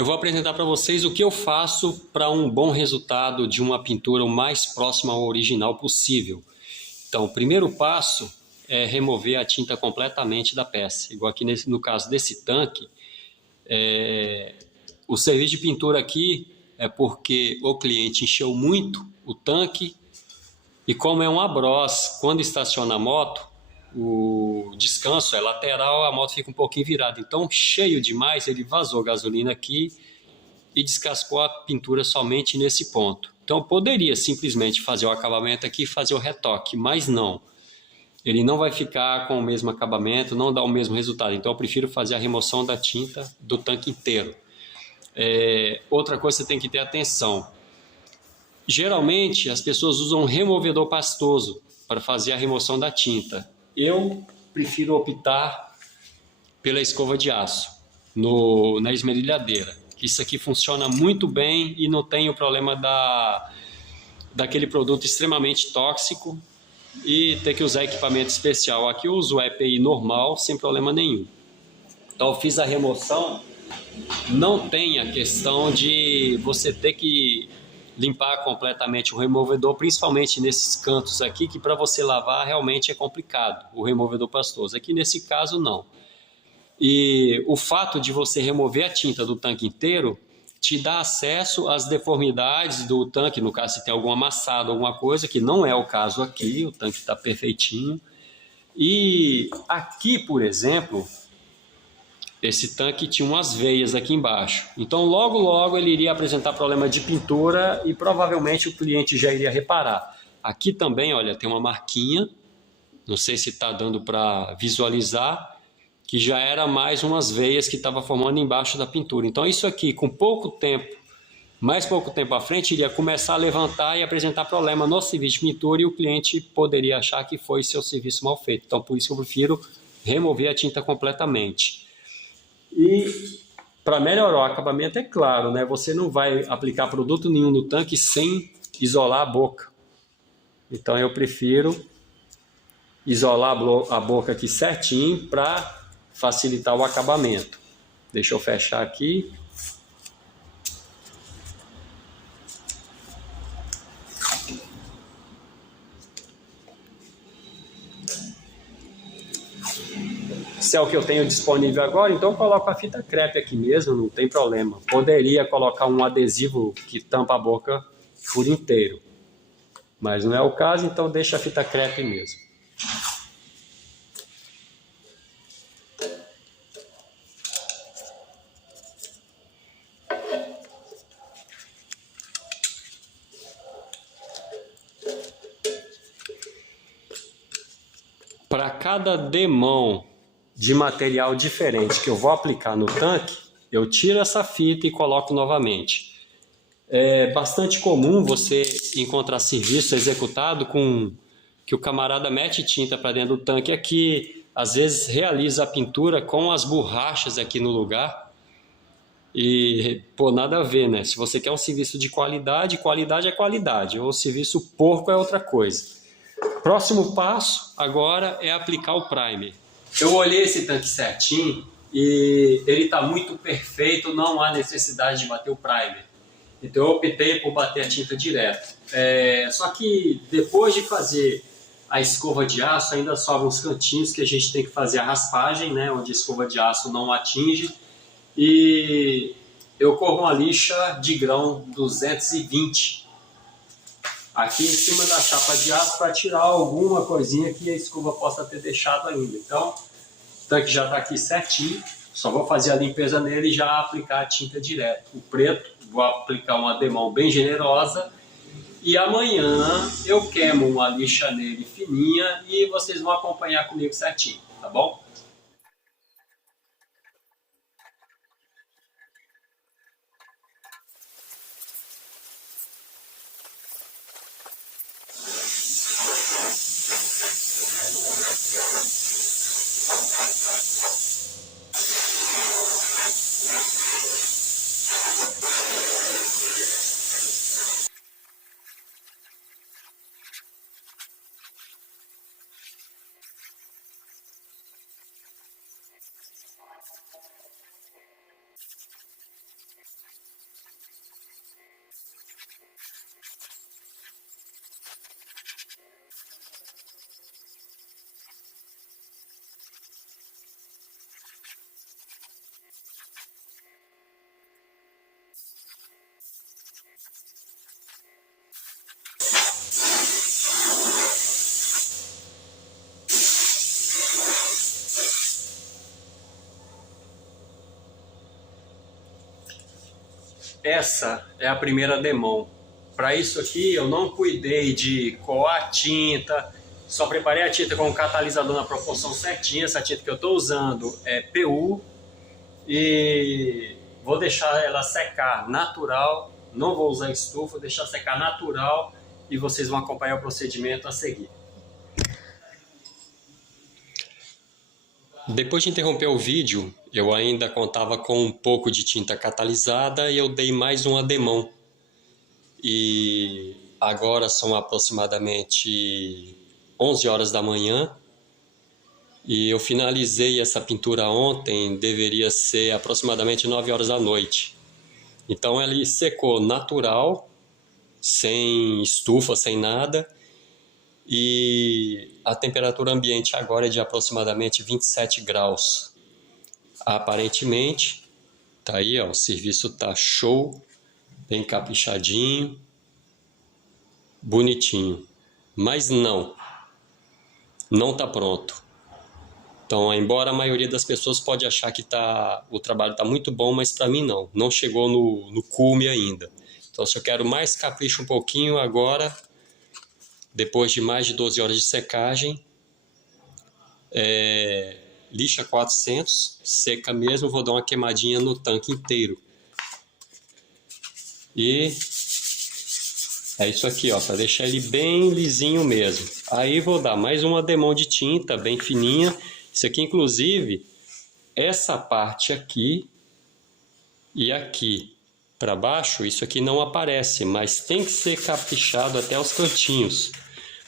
Eu vou apresentar para vocês o que eu faço para um bom resultado de uma pintura o mais próximo ao original possível. Então, o primeiro passo é remover a tinta completamente da peça. Igual aqui no caso desse tanque, o serviço de pintura aqui é porque o cliente encheu muito o tanque e como é uma Bros, quando estaciona a moto, o descanso é lateral, a moto fica um pouquinho virada. Então, cheio demais, ele vazou gasolina aqui e descascou a pintura somente nesse ponto. Então, eu poderia simplesmente fazer o acabamento aqui e fazer o retoque, mas não. Ele não vai ficar com o mesmo acabamento, não dá o mesmo resultado. Então, eu prefiro fazer a remoção da tinta do tanque inteiro. Outra coisa que você tem que ter atenção. Geralmente, as pessoas usam um removedor pastoso para fazer a remoção da tinta. Eu prefiro optar pela escova de aço na esmerilhadeira. Isso aqui funciona muito bem e não tem o problema daquele produto extremamente tóxico e ter que usar equipamento especial. Aqui eu uso o EPI normal sem problema nenhum. Então eu fiz a remoção, não tem a questão de você ter que limpar completamente o removedor, principalmente nesses cantos aqui, que para você lavar realmente é complicado, o removedor pastoso. Aqui nesse caso não. E o fato de você remover a tinta do tanque inteiro te dá acesso às deformidades do tanque, no caso se tem algum amassado, alguma coisa, que não é o caso aqui, o tanque está perfeitinho. E aqui, por exemplo, esse tanque tinha umas veias aqui embaixo. Então logo logo ele iria apresentar problema de pintura e provavelmente o cliente já iria reparar. Aqui também, olha, tem uma marquinha, não sei se está dando para visualizar, que já era mais umas veias que estava formando embaixo da pintura. Então isso aqui, com pouco tempo, mais pouco tempo à frente, iria começar a levantar e apresentar problema no serviço de pintura e o cliente poderia achar que foi seu serviço mal feito. Então por isso que eu prefiro remover a tinta completamente. E para melhorar o acabamento, é claro, né? Você não vai aplicar produto nenhum no tanque sem isolar a boca. Então eu prefiro isolar a boca aqui certinho para facilitar o acabamento. Deixa eu fechar aqui. Se é o que eu tenho disponível agora, então eu coloco a fita crepe aqui mesmo, não tem problema. Poderia colocar um adesivo que tampa a boca por inteiro, mas não é o caso, então deixa a fita crepe mesmo. Para cada demão de material diferente que eu vou aplicar no tanque, eu tiro essa fita e coloco novamente. É bastante comum você encontrar serviço executado com que o camarada mete tinta para dentro do tanque aqui, às vezes realiza a pintura com as borrachas aqui no lugar e, pô, nada a ver, né? Se você quer um serviço de qualidade, qualidade é qualidade, ou serviço porco é outra coisa. Próximo passo agora é aplicar o primer. Eu olhei esse tanque certinho e ele está muito perfeito, não há necessidade de bater o primer. Então eu optei por bater a tinta direto. Só que depois de fazer a escova de aço, ainda sobram uns cantinhos que a gente tem que fazer a raspagem, né, onde a escova de aço não atinge. E eu corro uma lixa de grão 220 aqui em cima da chapa de aço para tirar alguma coisinha que a escova possa ter deixado ainda. Então, o tanque já está aqui certinho, só vou fazer a limpeza nele e já aplicar a tinta direto. O preto, vou aplicar uma demão bem generosa e amanhã eu queimo uma lixa nele fininha e vocês vão acompanhar comigo certinho, tá bom? Essa é a primeira demão. Para isso aqui eu não cuidei de coar a tinta, só preparei a tinta com o catalisador na proporção certinha. Essa tinta que eu estou usando é PU e vou deixar ela secar natural, não vou usar estufa, vou deixar secar natural e vocês vão acompanhar o procedimento a seguir. Depois de interromper o vídeo, eu ainda contava com um pouco de tinta catalisada e eu dei mais uma demão. E agora são aproximadamente 11 horas da manhã e eu finalizei essa pintura ontem, deveria ser aproximadamente 9 horas da noite. Então ele secou natural, sem estufa, sem nada, e a temperatura ambiente agora é de aproximadamente 27 graus. Aparentemente, tá aí, ó, o serviço tá show, bem caprichadinho, bonitinho. Mas não tá pronto. Então, embora a maioria das pessoas pode achar que o trabalho está muito bom, mas para mim não chegou no cume ainda. Então, se eu quero mais capricho um pouquinho agora, depois de mais de 12 horas de secagem, lixa 400, seca mesmo, vou dar uma queimadinha no tanque inteiro. E é isso aqui, ó, para deixar ele bem lisinho mesmo. Aí vou dar mais uma demão de tinta bem fininha. Isso aqui, inclusive, essa parte aqui e aqui para baixo, isso aqui não aparece, mas tem que ser caprichado até os cantinhos.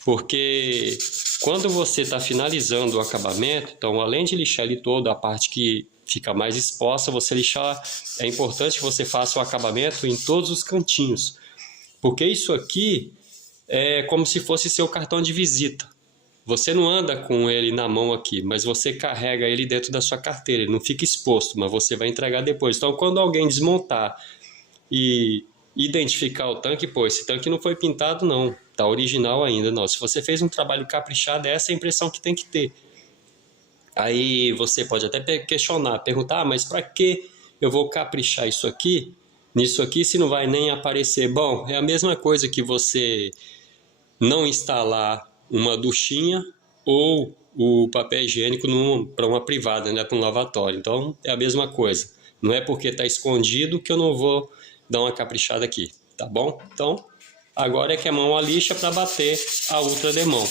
Porque quando você está finalizando o acabamento, então além de lixar ele todo, a parte que fica mais exposta, você lixar, é importante que você faça o acabamento em todos os cantinhos. Porque isso aqui é como se fosse seu cartão de visita. Você não anda com ele na mão aqui, mas você carrega ele dentro da sua carteira. Ele não fica exposto, mas você vai entregar depois. Então, quando alguém desmontar e identificar o tanque, pô, esse tanque não foi pintado não, tá original ainda. Não, se você fez um trabalho caprichado, essa é a impressão que tem que ter. Aí você pode até questionar, perguntar, mas para que eu vou caprichar isso aqui, nisso aqui, se não vai nem aparecer? Bom, é a mesma coisa que você não instalar uma duchinha ou o papel higiênico para uma privada, né, para um lavatório. Então é a mesma coisa. Não é porque está escondido que eu não vou dar uma caprichada aqui, tá bom? Então agora é que a mão a lixa para bater a outra demão.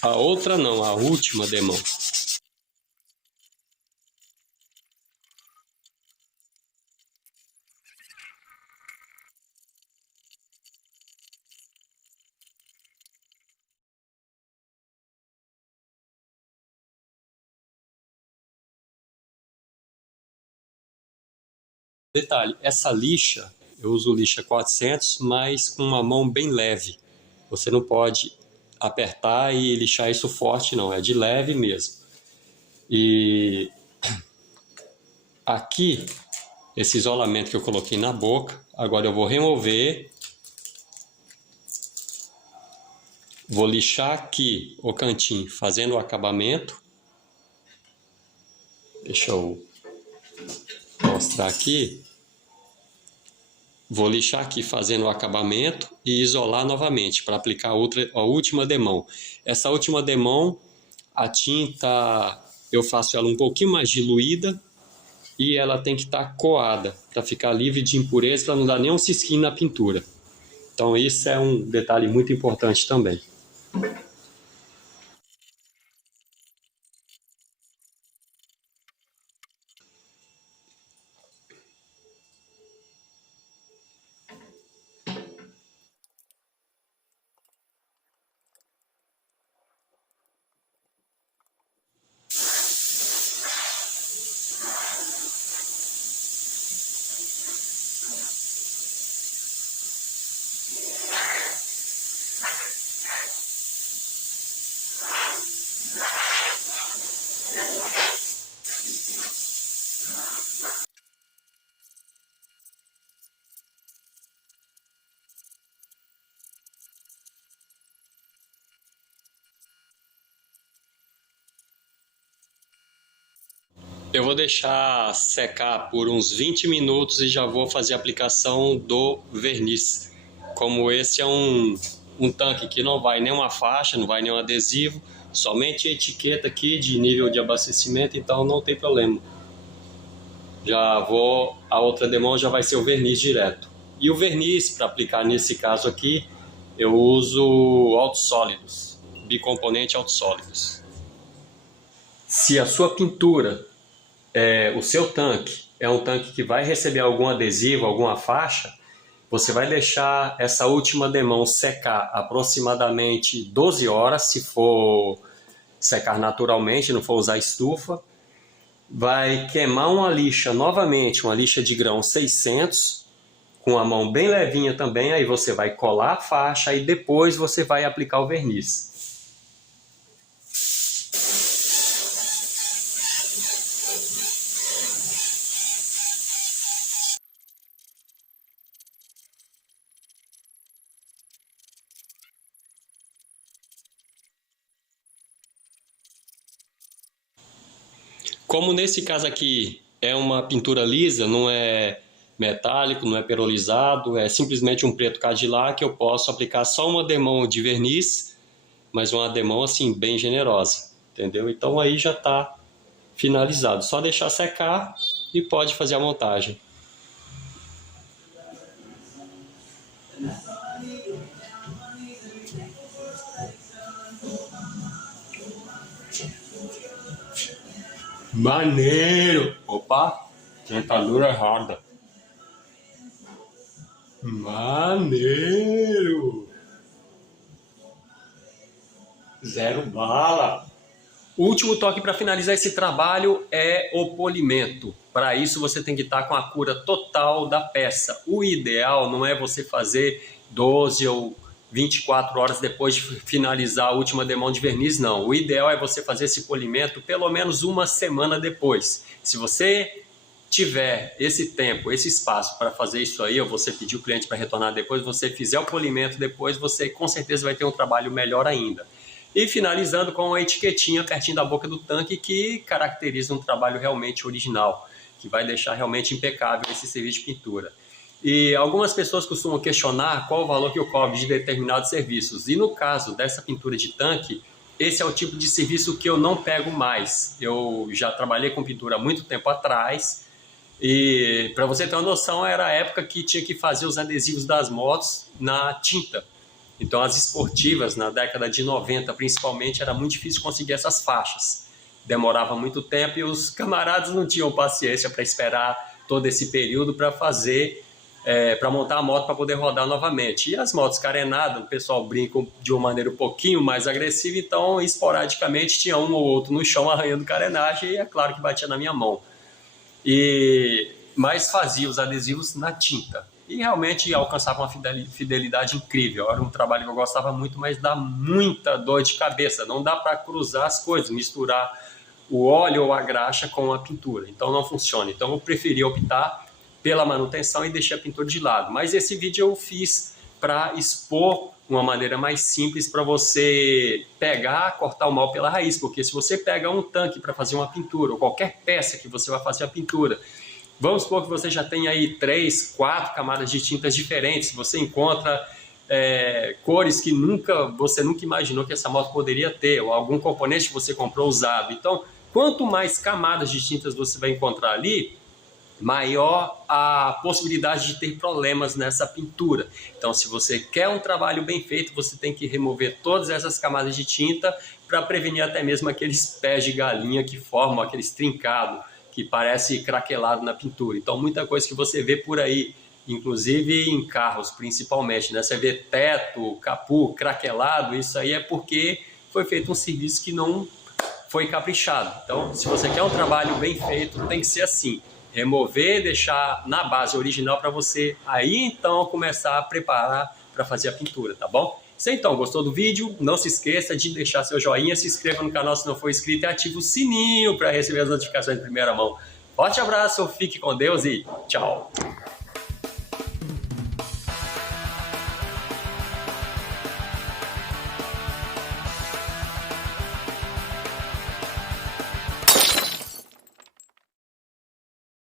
A outra não, a última demão. Detalhe, essa lixa, eu uso lixa 400, mas com uma mão bem leve. Você não pode apertar e lixar isso forte, não. É de leve mesmo. E aqui, esse isolamento que eu coloquei na boca, agora eu vou remover. Vou lixar aqui o cantinho, fazendo o acabamento. Deixa eu mostrar aqui. Vou lixar aqui fazendo o acabamento e isolar novamente para aplicar a última demão. Essa última demão, a tinta eu faço ela um pouquinho mais diluída e ela tem que estar coada para ficar livre de impureza, para não dar nenhum cisquinho na pintura. Então isso é um detalhe muito importante também. Eu vou deixar secar por uns 20 minutos e já vou fazer a aplicação do verniz. Como esse é um tanque que não vai nenhuma faixa, não vai nenhum adesivo, somente a etiqueta aqui de nível de abastecimento, então não tem problema. A outra demão já vai ser o verniz direto. E o verniz, para aplicar nesse caso aqui, eu uso autossólidos, bicomponente autossólidos. Se a sua pintura, o seu tanque, é um tanque que vai receber algum adesivo, alguma faixa, você vai deixar essa última demão secar aproximadamente 12 horas, se for secar naturalmente, não for usar estufa. Vai queimar uma lixa novamente, uma lixa de grão 600, com a mão bem levinha também, aí você vai colar a faixa e depois você vai aplicar o verniz. Como nesse caso aqui é uma pintura lisa, não é metálico, não é perolizado, é simplesmente um preto Cadillac, eu posso aplicar só uma demão de verniz, mas uma demão assim bem generosa, entendeu? Então aí já está finalizado, só deixar secar e pode fazer a montagem. Maneiro! Opa, dentadura errada. Maneiro! Zero bala! O último toque para finalizar esse trabalho é o polimento. Para isso você tem que estar com a cura total da peça. O ideal não é você fazer 12 ou 24 horas depois de finalizar a última demão de verniz, não. O ideal é você fazer esse polimento pelo menos uma semana depois. Se você tiver esse tempo, esse espaço para fazer isso aí, ou você pedir o cliente para retornar depois, você fizer o polimento depois, você com certeza vai ter um trabalho melhor ainda. E finalizando com uma etiquetinha pertinho da boca do tanque que caracteriza um trabalho realmente original, que vai deixar realmente impecável esse serviço de pintura. E algumas pessoas costumam questionar qual o valor que eu cobro de determinados serviços. E no caso dessa pintura de tanque, esse é o tipo de serviço que eu não pego mais. Eu já trabalhei com pintura há muito tempo atrás. E para você ter uma noção, era a época que tinha que fazer os adesivos das motos na tinta. Então as esportivas, na década de 90 principalmente, era muito difícil conseguir essas faixas. Demorava muito tempo e os camaradas não tinham paciência para esperar todo esse período para fazer... para montar a moto para poder rodar novamente. E as motos carenadas, o pessoal brinca de uma maneira um pouquinho mais agressiva, então esporadicamente tinha um ou outro no chão arranhando carenagem e é claro que batia na minha mão. Mas fazia os adesivos na tinta e realmente alcançava uma fidelidade incrível. Era um trabalho que eu gostava muito, mas dá muita dor de cabeça, não dá para cruzar as coisas, misturar o óleo ou a graxa com a pintura, então não funciona. Então eu preferi optar pela manutenção e deixei a pintura de lado. Mas esse vídeo eu fiz para expor uma maneira mais simples para você pegar, cortar o mal pela raiz, porque se você pega um tanque para fazer uma pintura, ou qualquer peça que você vai fazer a pintura, vamos supor que você já tem aí 3, 4 camadas de tintas diferentes, você encontra cores que você nunca imaginou que essa moto poderia ter, ou algum componente que você comprou usado. Então, quanto mais camadas de tintas você vai encontrar ali, maior a possibilidade de ter problemas nessa pintura. Então, se você quer um trabalho bem feito, você tem que remover todas essas camadas de tinta para prevenir até mesmo aqueles pés de galinha que formam aqueles trincados, que parece craquelado na pintura. Então, muita coisa que você vê por aí, inclusive em carros principalmente, né? Você vê teto, capô craquelado, isso aí é porque foi feito um serviço que não foi caprichado. Então, se você quer um trabalho bem feito, tem que ser assim. Remover, deixar na base original para você aí então começar a preparar para fazer a pintura, tá bom? Se então gostou do vídeo, não se esqueça de deixar seu joinha, se inscreva no canal se não for inscrito e ative o sininho para receber as notificações em primeira mão. Forte abraço, fique com Deus e tchau!